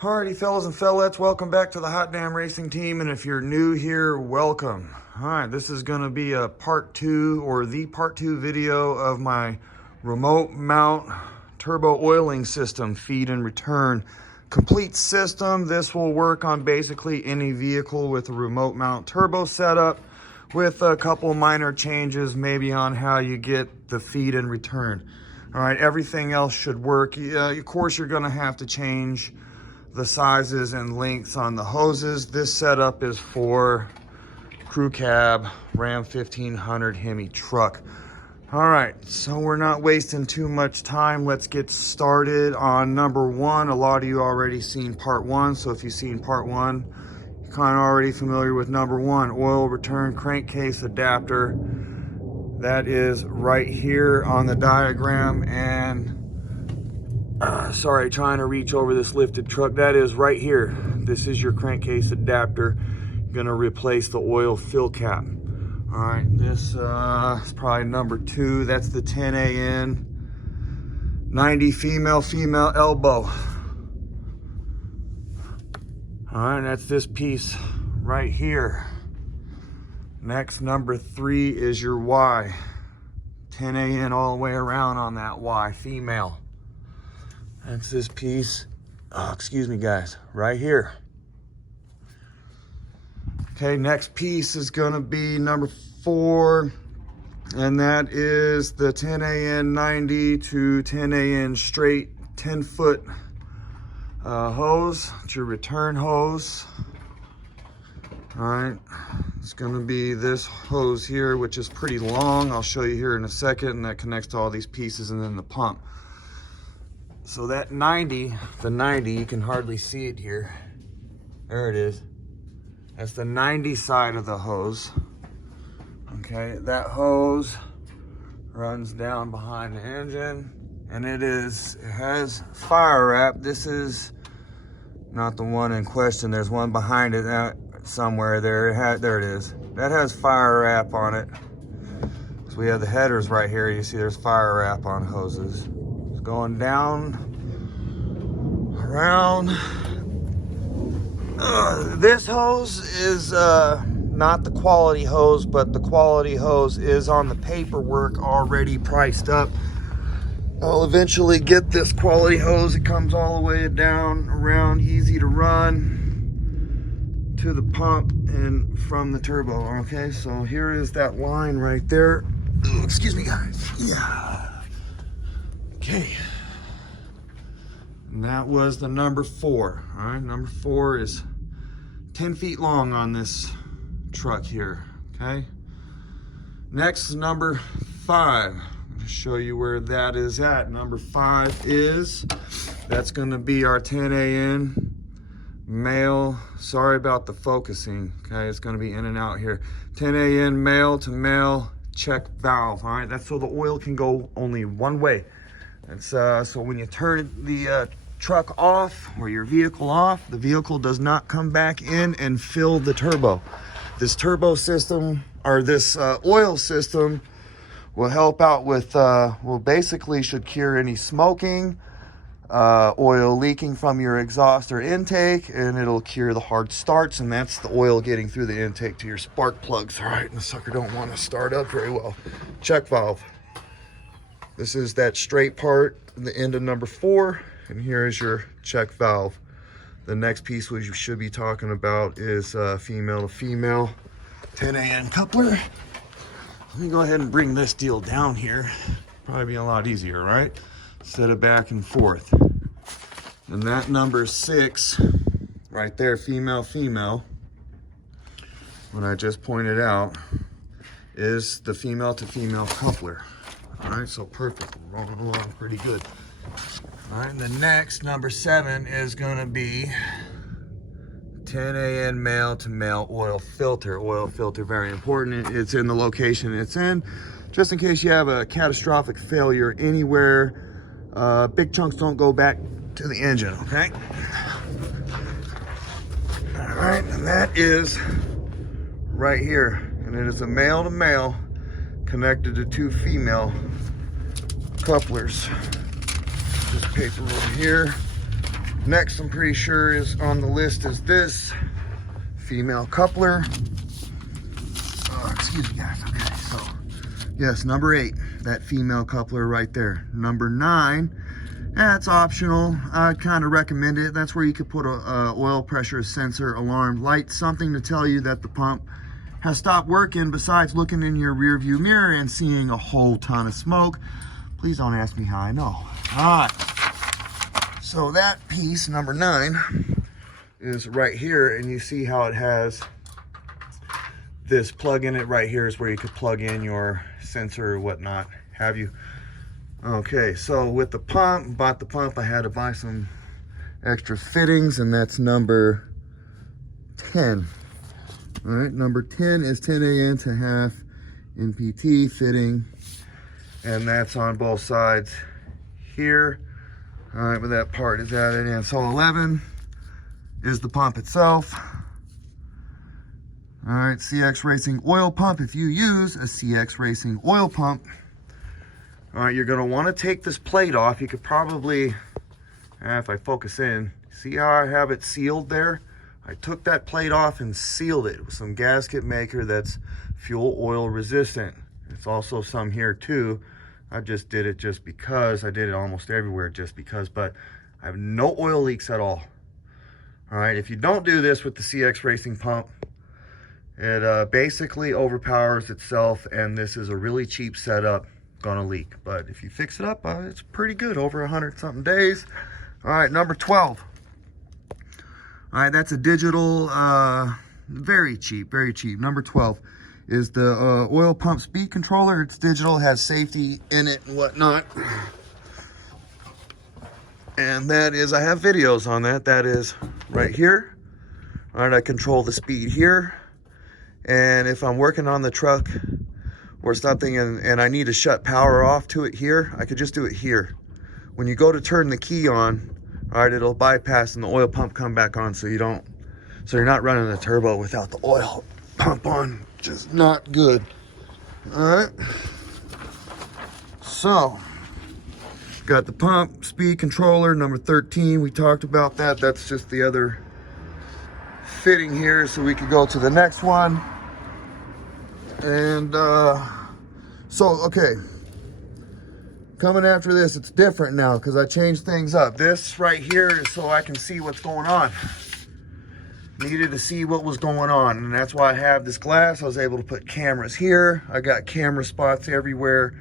Alrighty, fellas and fellettes, welcome back to the Hot Damn Racing Team, and if you're new here, welcome. Alright, this is going to be a part 2 or the part 2 video of my remote mount turbo oiling system, feed and return complete system. This will work on basically any vehicle with a remote mount turbo setup with a couple minor changes maybe on how you get the feed and return. Alright, everything else should work. Of course, you're going to have to change the sizes and lengths on the hoses. This setup is for crew cab Ram 1500 Hemi truck. All right, so we're not wasting too much time. Let's get started on number 1. A lot of you already seen part 1, so if you've seen part 1, you're kind of already familiar with number 1, oil return crankcase adapter. That is right here on the diagram, and sorry, trying to reach over this lifted truck. That is right here. This is your crankcase adapter. You're gonna replace the oil fill cap. All right, this is probably number 2. That's the 10AN 90 female elbow. All right, that's this piece right here. Next, number 3 is your Y. 10AN all the way around on that Y, female. That's this piece, excuse me guys, right here. Okay, next piece is gonna be number 4, and that is the 10AN 90 to 10AN straight 10-foot hose. It's your return hose. All right, it's gonna be this hose here, which is pretty long. I'll show you here in a second, and that connects to all these pieces and then the pump. So that 90, the 90, you can hardly see it here. There it is. That's the 90 side of the hose. Okay, that hose runs down behind the engine, and it has fire wrap. This is not the one in question. There's one behind it somewhere there. There it is. That has fire wrap on it. So we have the headers right here. You see there's fire wrap on hoses. Going down around. This hose is not the quality hose, but the quality hose is on the paperwork already priced up. I'll eventually get this quality hose. It comes all the way down around, easy to run to the pump and from the turbo. Okay, so here is that line right there. Ooh, excuse me guys. Yeah. Okay, and that was the number 4. All right, number 4 is 10 feet long on this truck here. Okay, next, number 5. I'm going to show you where that is at. Number 5 is, that's going to be our 10AN male. Sorry about the focusing. Okay, it's going to be in and out here. 10AN male to male check valve. All right, that's so the oil can go only one way. It's, so when you turn the truck off or your vehicle off, the vehicle does not come back in and fill the turbo. This turbo system, or this oil system, will help out with, will basically should cure any smoking, oil leaking from your exhaust or intake, and it'll cure the hard starts, and that's the oil getting through the intake to your spark plugs. All right, and the sucker don't want to start up very well. Check valve. This is that straight part, the end of number 4, and here is your check valve. The next piece which you should be talking about is female to female 10AN coupler. Let me go ahead and bring this deal down here. Probably be a lot easier, right? Instead of back and forth. And that number 6, right there, female, what I just pointed out, is the female to female coupler. All right, so perfect, we're rolling along pretty good. All right, and the next, number 7, is gonna be 10AN male to male oil filter. Oil filter, very important. It's in the location it's in, just in case you have a catastrophic failure anywhere. Big chunks don't go back to the engine, okay? All right, and that is right here, and it is a male to male connected to 2 female couplers. This paper over here, Next, I'm pretty sure is on the list is this female coupler. Excuse me guys, okay, so yes, number 8, that female coupler right there. Number 9, that's optional. I kind of recommend it. That's where you could put a oil pressure sensor, alarm light, something to tell you that the pump has stopped working, besides looking in your rear view mirror and seeing a whole ton of smoke. Please don't ask me how I know. All right, so that piece, number 9, is right here, and you see how it has this plug in it right here is where you could plug in your sensor or whatnot have you. Okay, so with the pump, bought the pump, I had to buy some extra fittings, and that's number 10. All right, number 10 is 10 AN to half NPT fitting, and that's on both sides here. All right, but that part is added in. So 11 is the pump itself. All right, CX Racing oil pump. If you use a CX Racing oil pump, all right, you're gonna wanna take this plate off. You could probably, if I focus in, see how I have it sealed there? I took that plate off and sealed it with some gasket maker that's fuel oil resistant. It's also some here too. I just did it just because. I did it almost everywhere just because, but I have no oil leaks at all. All right, if you don't do this with the CX Racing pump, it basically overpowers itself, and this is a really cheap setup, gonna leak. But if you fix it up, it's pretty good, over 100 something days. All right, number 12. All right, that's a digital, very cheap, very cheap. Number 12 is the oil pump speed controller. It's digital, has safety in it and whatnot. And that is, I have videos on that. That is right here. All right, I control the speed here. And if I'm working on the truck or something and I need to shut power off to it here, I could just do it here. When you go to turn the key on, all right, it'll bypass and the oil pump come back on, so you're not running the turbo without the oil pump on. Just not good. All right. So, got the pump speed controller, number 13. We talked about that. That's just the other fitting here, so we could go to the next one. And okay, coming after this, it's different now because I changed things up. This right here is so I can see what's going on. Needed to see what was going on, and that's why I have this glass. I was able to put cameras here. I got camera spots everywhere.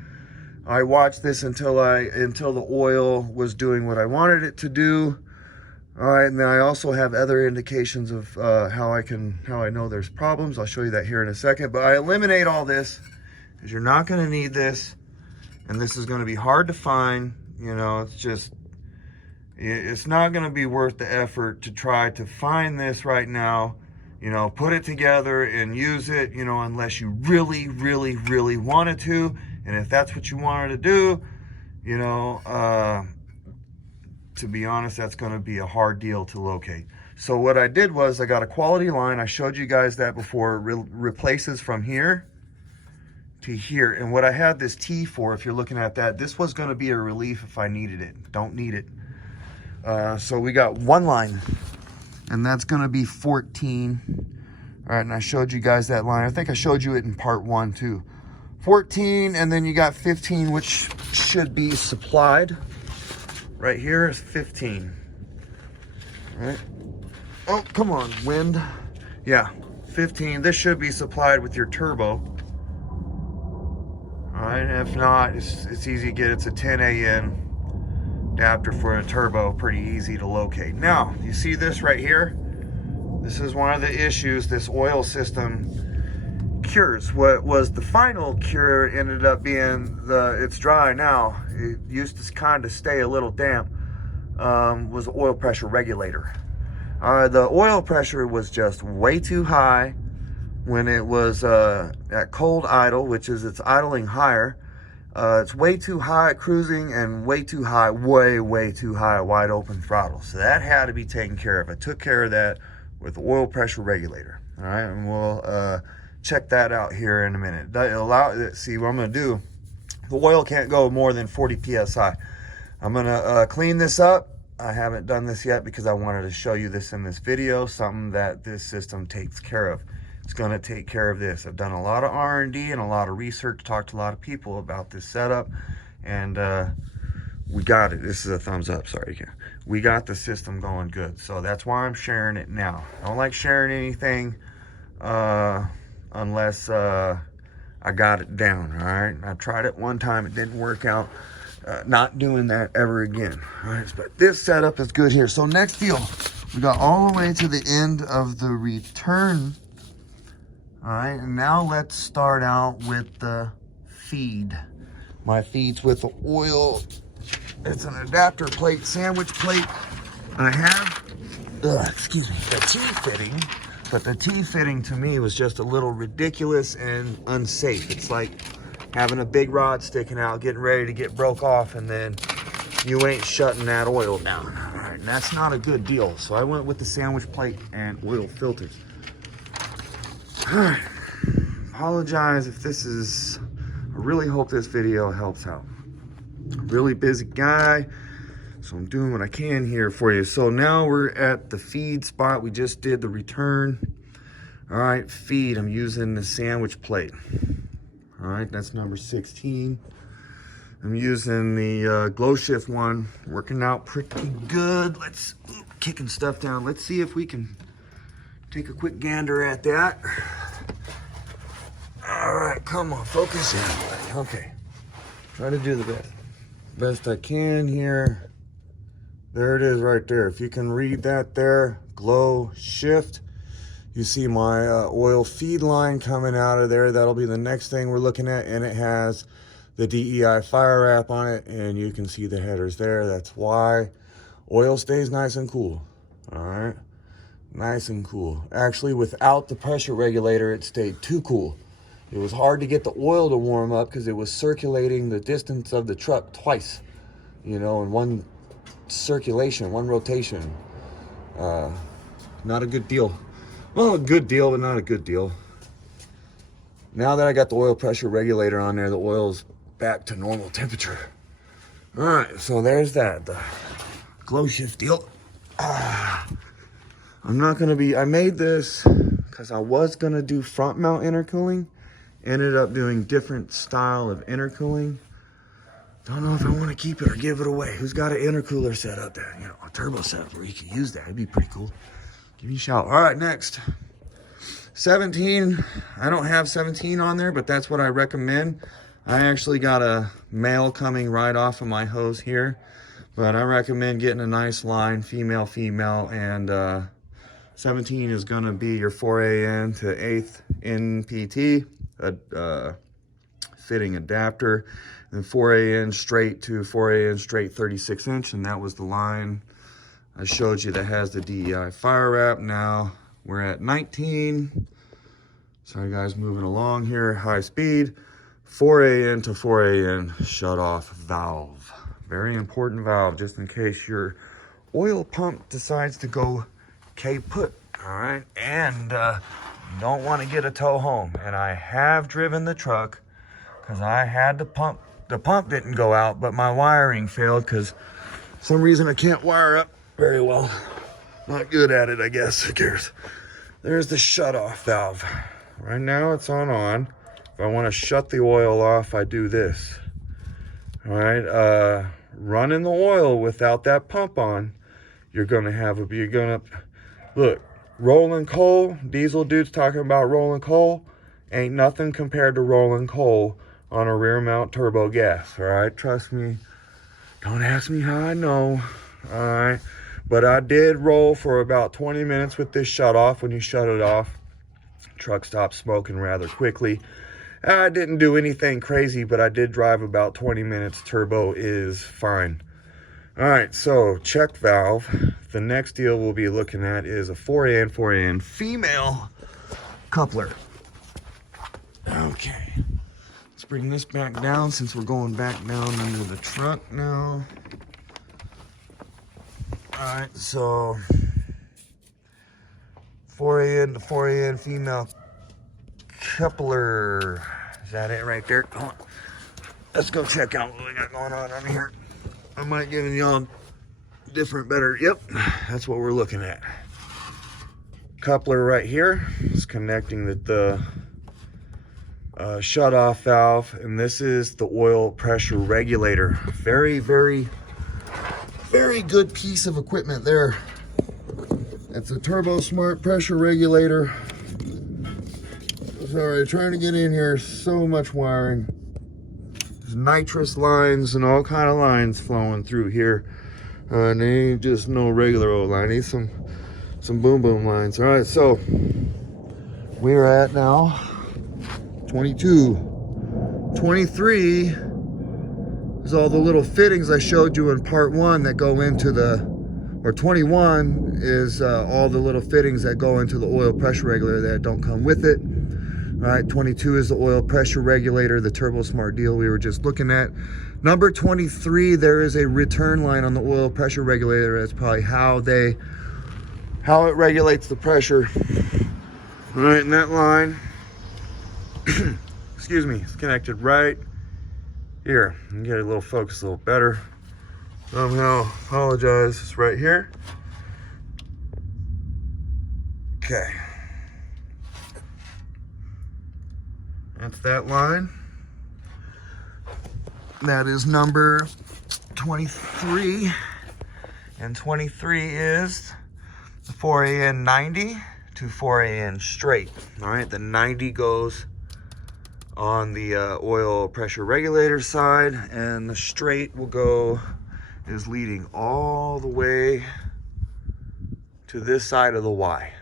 I watched this until the oil was doing what I wanted it to do. All right, and then I also have other indications of how I know there's problems. I'll show you that here in a second. But I eliminate all this because you're not going to need this, and this is going to be hard to find. You know, it's not going to be worth the effort to try to find this right now. You know, put it together and use it. You know, unless you really, really, really wanted to, and if that's what you wanted to do, you know. To be honest, that's going to be a hard deal to locate. So what I did was I got a quality line. I showed you guys that before. It replaces from here to here. And what I had this T for, if you're looking at that, this was going to be a relief if I needed it. Don't need it. So we got one line, and that's going to be 14. All right, and I showed you guys that line. I think I showed you it in part 1 too. 14, and then you got 15, which should be supplied. Right here is 15. All right. Oh, come on, wind. Yeah, 15. This should be supplied with your turbo. All right, and if not, it's easy to get. It's a 10 AN adapter for a turbo. Pretty easy to locate. Now, you see this right here? This is one of the issues this oil system cures. What was the final cure ended up being it's dry now. It used to kind of stay a little damp. Was the oil pressure regulator. The oil pressure was just way too high when it was at cold idle, which is it's idling higher. It's way too high at cruising and way too high, way too high at wide open throttle. So that had to be taken care of. I took care of that with the oil pressure regulator. All right, and we'll check that out here in a minute. See what I'm going to do. The oil can't go more than 40 psi. I'm going to clean this up I haven't done this yet because I wanted to show you this in this video, something that this system takes care of. It's going to take care of this. I've done a lot of R&D and a lot of research, talked to a lot of people about this setup, and we got it. This is a thumbs up, sorry. We got the system going good, so that's why I'm sharing it now. I don't like sharing anything unless I got it down, all right? I tried it one time, it didn't work out. Not doing that ever again. All right, but this setup is good here. So next deal, we got all the way to the end of the return. All right, and now let's start out with the feed. My feed's with the oil. It's an adapter plate, sandwich plate. I have, excuse me, the T-fitting, but the T-fitting to me was just a little ridiculous and unsafe. It's like having a big rod sticking out, getting ready to get broke off, and then you ain't shutting that oil down. All right, and that's not a good deal. So I went with the sandwich plate and oil filters. All right, apologize if this is, I really hope this video helps out. Really busy guy, so I'm doing what I can here for you. So now we're at the feed spot. We just did the return. All right, feed, I'm using the sandwich plate. All right, that's number 16. I'm using the glow shift one, working out pretty good. Let's, kicking stuff down. Let's see if we can take a quick gander at that. All right, come on, focus in. Okay, try to do the best I can here. There it is right there. If you can read that there, glow shift. You see my oil feed line coming out of there. That'll be the next thing we're looking at, and it has the DEI fire wrap on it, and you can see the headers there. That's why oil stays nice and cool. All right, nice and cool. Actually, without the pressure regulator, it stayed too cool. It was hard to get the oil to warm up because it was circulating the distance of the truck twice, you know, in one circulation, one rotation. Not a good deal. Well, a good deal, but not a good deal. Now that I got the oil pressure regulator on there, the oil's back to normal temperature. All right, so there's that, the glow shift deal. I'm not gonna be, I made this because I was gonna do front mount intercooling. Ended up doing different style of intercooling. Don't know if I want to keep it or give it away. Who's got an intercooler set up there? You know, a turbo setup where you can use that. It'd be pretty cool. Give me a shout. All right, next. 17. I don't have 17 on there, but that's what I recommend. I actually got a male coming right off of my hose here, but I recommend getting a nice line, female, and 17 is going to be your 4AN to 8th NPT. Fitting adapter, and 4AN straight to 4AN straight 36-inch, and that was the line I showed you that has the DEI fire wrap. Now we're at 19. Sorry guys, moving along here, high speed. 4AN to 4AN shut off valve. Very important valve, just in case your oil pump decides to go kaput. All right, and you don't want to get a tow home. And I have driven the truck because I had the pump didn't go out, but my wiring failed because for some reason I can't wire up very well. Not good at it, I guess. Who cares? There's the shut off valve. Right now it's on. If I want to shut the oil off, I do this. All right, running the oil without that pump on, you're gonna look. Rolling coal, diesel dudes talking about rolling coal, ain't nothing compared to rolling coal on a rear mount turbo gas, all right? Trust me. Don't ask me how I know, all right? But I did roll for about 20 minutes with this shut off. When you shut it off, truck stopped smoking rather quickly. I didn't do anything crazy, but I did drive about 20 minutes. Turbo is fine. All right, so check valve. The next deal we'll be looking at is a 4AN female coupler. Okay, let's bring this back down since we're going back down into the truck now. All right, so 4AN to 4AN female coupler. Is that it right there? Come on. Let's go check out what we got going on here. I might give y'all different, better. Yep, that's what we're looking at. Coupler right here is connecting the shut-off valve, and this is the oil pressure regulator. Very, very, very good piece of equipment there. It's a Turbo Smart pressure regulator. Sorry, trying to get in here, so much wiring. There's nitrous lines and all kind of lines flowing through here. And they ain't just no regular old line, need some boom boom lines. All right, so we're at now 22. 23 is all the little fittings I showed you in part 1 that go into the, or 21 is all the little fittings that go into the oil pressure regulator that don't come with it. All right, 22 is the oil pressure regulator, the Turbo Smart deal we were just looking at. Number 23, there is a return line on the oil pressure regulator. That's probably how it regulates the pressure. All right, and that line, excuse me, it's connected right here. You can get a little focus a little better. Somehow, apologize, it's right here. Okay. That's that line. That is number 23. And 23 is the 4AN 90 to 4AN straight. All right, the 90 goes on the oil pressure regulator side, and the straight is leading all the way to this side of the Y.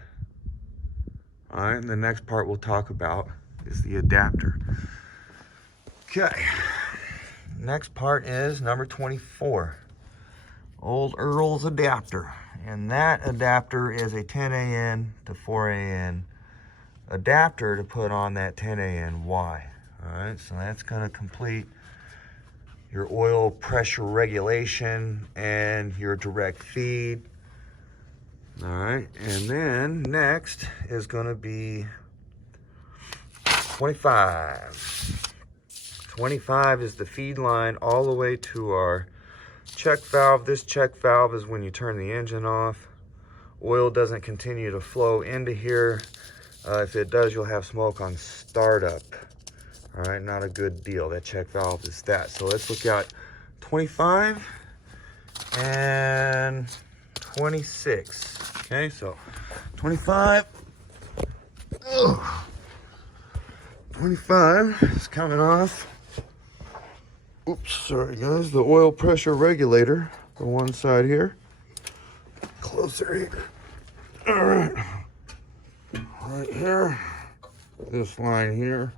All right, and the next part we'll talk about is the adapter. Okay, next part is number 24, Old Earl's adapter. And that adapter is a 10AN to 4AN adapter to put on that 10AN Y. All right, so that's gonna complete your oil pressure regulation and your direct feed. All right, and then next is gonna be 25. 25 is the feed line all the way to our check valve. This check valve is when you turn the engine off. Oil doesn't continue to flow into here. If it does, you'll have smoke on startup. All right, not a good deal. That check valve is that. So let's look at 25 and 26. Okay, so 25. Ugh. 25 is coming off. Oops, sorry guys. The oil pressure regulator on one side here. Closer here. All right. Right here. This line here.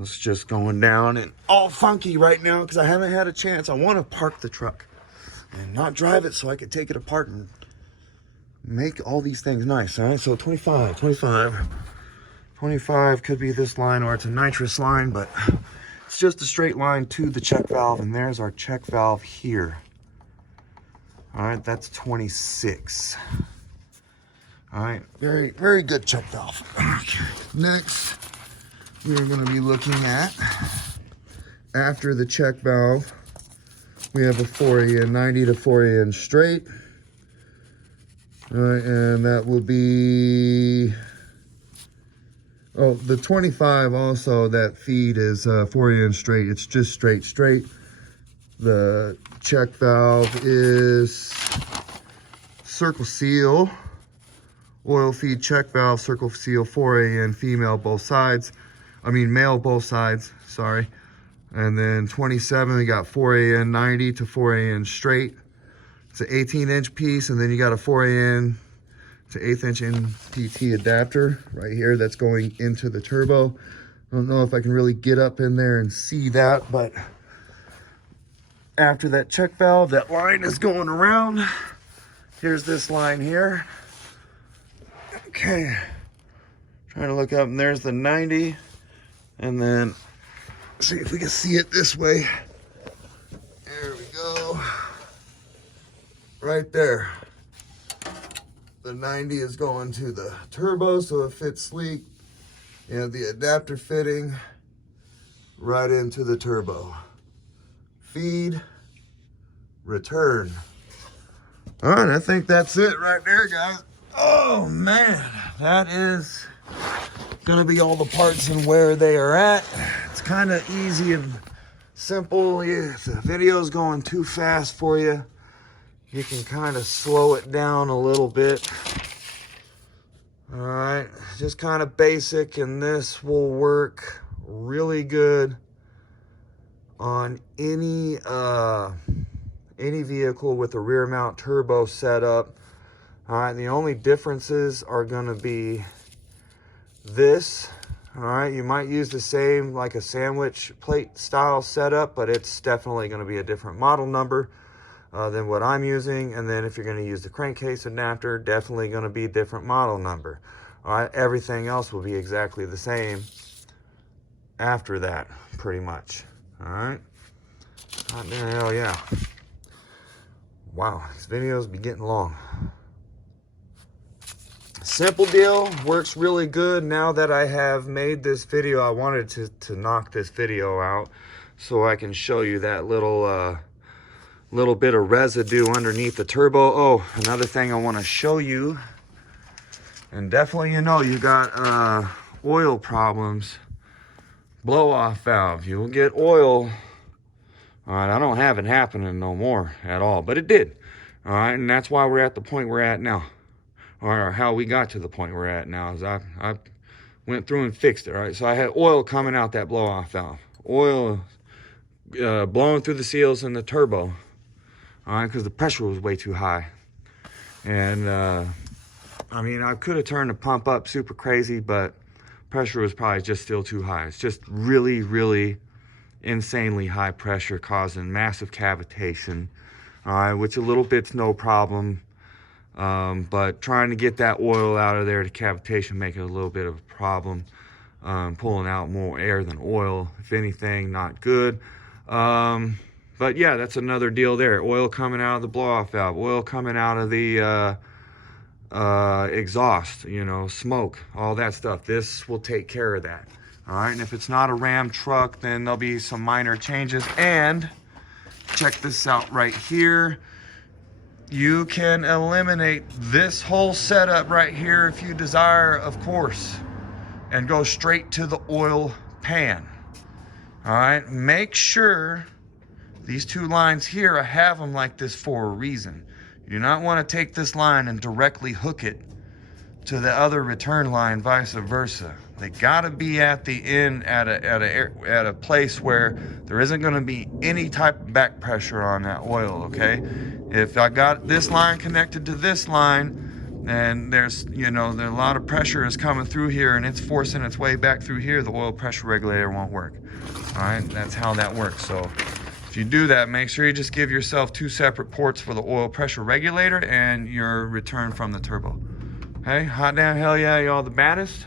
It's just going down and all funky right now because I haven't had a chance. I want to park the truck and not drive it so I could take it apart and make all these things nice. All right, so 25 could be this line or it's a nitrous line, but it's just a straight line to the check valve, and there's our check valve here. All right, that's 26. All right, very, very good check valve. Okay. Next, we're going to be looking at, after the check valve, we have a 4AN 90 to 4AN straight. All right, and that will be, oh, the 25 also, that feed is 4AN straight. It's just straight. The check valve is circle seal, oil feed check valve, circle seal, 4AN female both sides. I mean male both sides, sorry. And then 27, we got 4AN 90 to 4AN straight. It's an 18-inch piece, and then you got a 4AN to 1/8 inch NPT adapter right here that's going into the turbo. I don't know if I can really get up in there and see that, but after that check valve, that line is going around. Here's this line here. Okay, trying to look up, and there's the 90, and then see if we can see it this way. There we go. Right there. The 90 is going to the turbo, so it fits sleek. You have the adapter fitting right into the turbo. Feed, return. All right, I think that's it right there, guys. Oh man, that is gonna be all the parts and where they are at. It's kind of easy and simple. If the video's going too fast for you, you can kind of slow it down a little bit. All right, just kind of basic, and this will work really good on any vehicle with a rear mount turbo setup. All right, the only differences are gonna be this. All right, you might use the same, like a sandwich plate style setup, but it's definitely gonna be a different model number than what I'm using. And then if you're going to use the crankcase adapter, definitely going to be a different model number. All right, everything else will be exactly the same after that, pretty much. All right, hot damn, hell yeah. Wow, these videos be getting long. Simple deal, works really good. Now that I have made this video, I wanted to knock this video out so I can show you that little bit of residue underneath the turbo. Oh, another thing I want to show you, and definitely you got oil problems, blow off valve. You will get oil. All right, I don't have it happening no more at all, but it did. All right, and that's why we're at the point we're at now, or how we got to the point we're at now is I went through and fixed it. All right, so I had oil coming out that blow off valve, oil blowing through the seals in the turbo. All right, because the pressure was way too high. And I mean, I could have turned the pump up super crazy, but pressure was probably just still too high. It's just really, really insanely high pressure, causing massive cavitation. All right, which a little bit's no problem. But trying to get that oil out of there, the cavitation, make it a little bit of a problem. Pulling out more air than oil, if anything, not good. But yeah, that's another deal there. Oil coming out of the blow-off valve, oil coming out of the exhaust, smoke, all that stuff. This will take care of that. All right, and if it's not a Ram truck, then there'll be some minor changes. And check this out right here. You can eliminate this whole setup right here if you desire, of course, and go straight to the oil pan. All right, make sure these two lines here, I have them like this for a reason. You do not want to take this line and directly hook it to the other return line, vice versa. They got to be at the end at a place where there isn't going to be any type of back pressure on that oil, okay? If I got this line connected to this line, and there's, a lot of pressure is coming through here and it's forcing its way back through here, the oil pressure regulator won't work. All right, that's how that works. So if you do that, make sure you just give yourself 2 separate ports for the oil pressure regulator and your return from the turbo. Hey, hot damn, hell yeah, y'all the baddest.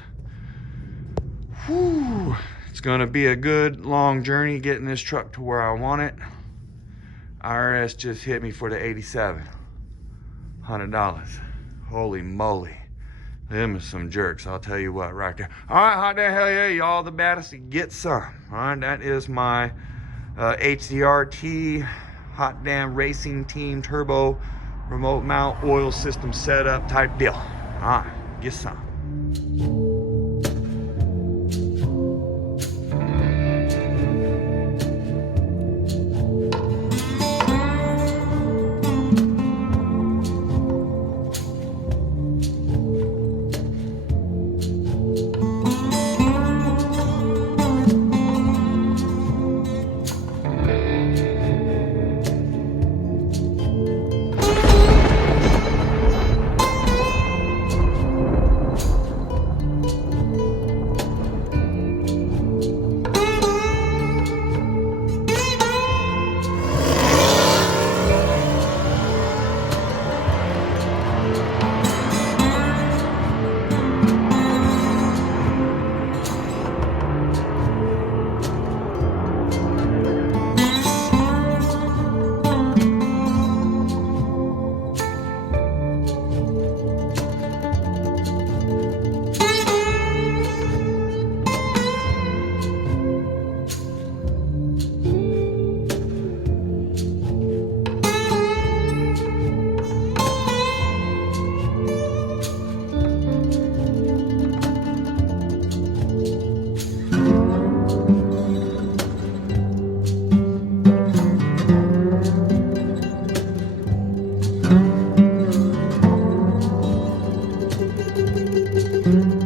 Whew. It's gonna be a good long journey getting this truck to where I want it. IRS just hit me for the $8,700. Holy moly. Them is some jerks, I'll tell you what, right there. All right, hot damn, hell yeah, y'all the baddest, get some. All right, that is my HDRT hot damn racing team turbo remote mount oil system setup type deal. All right, get some. guys.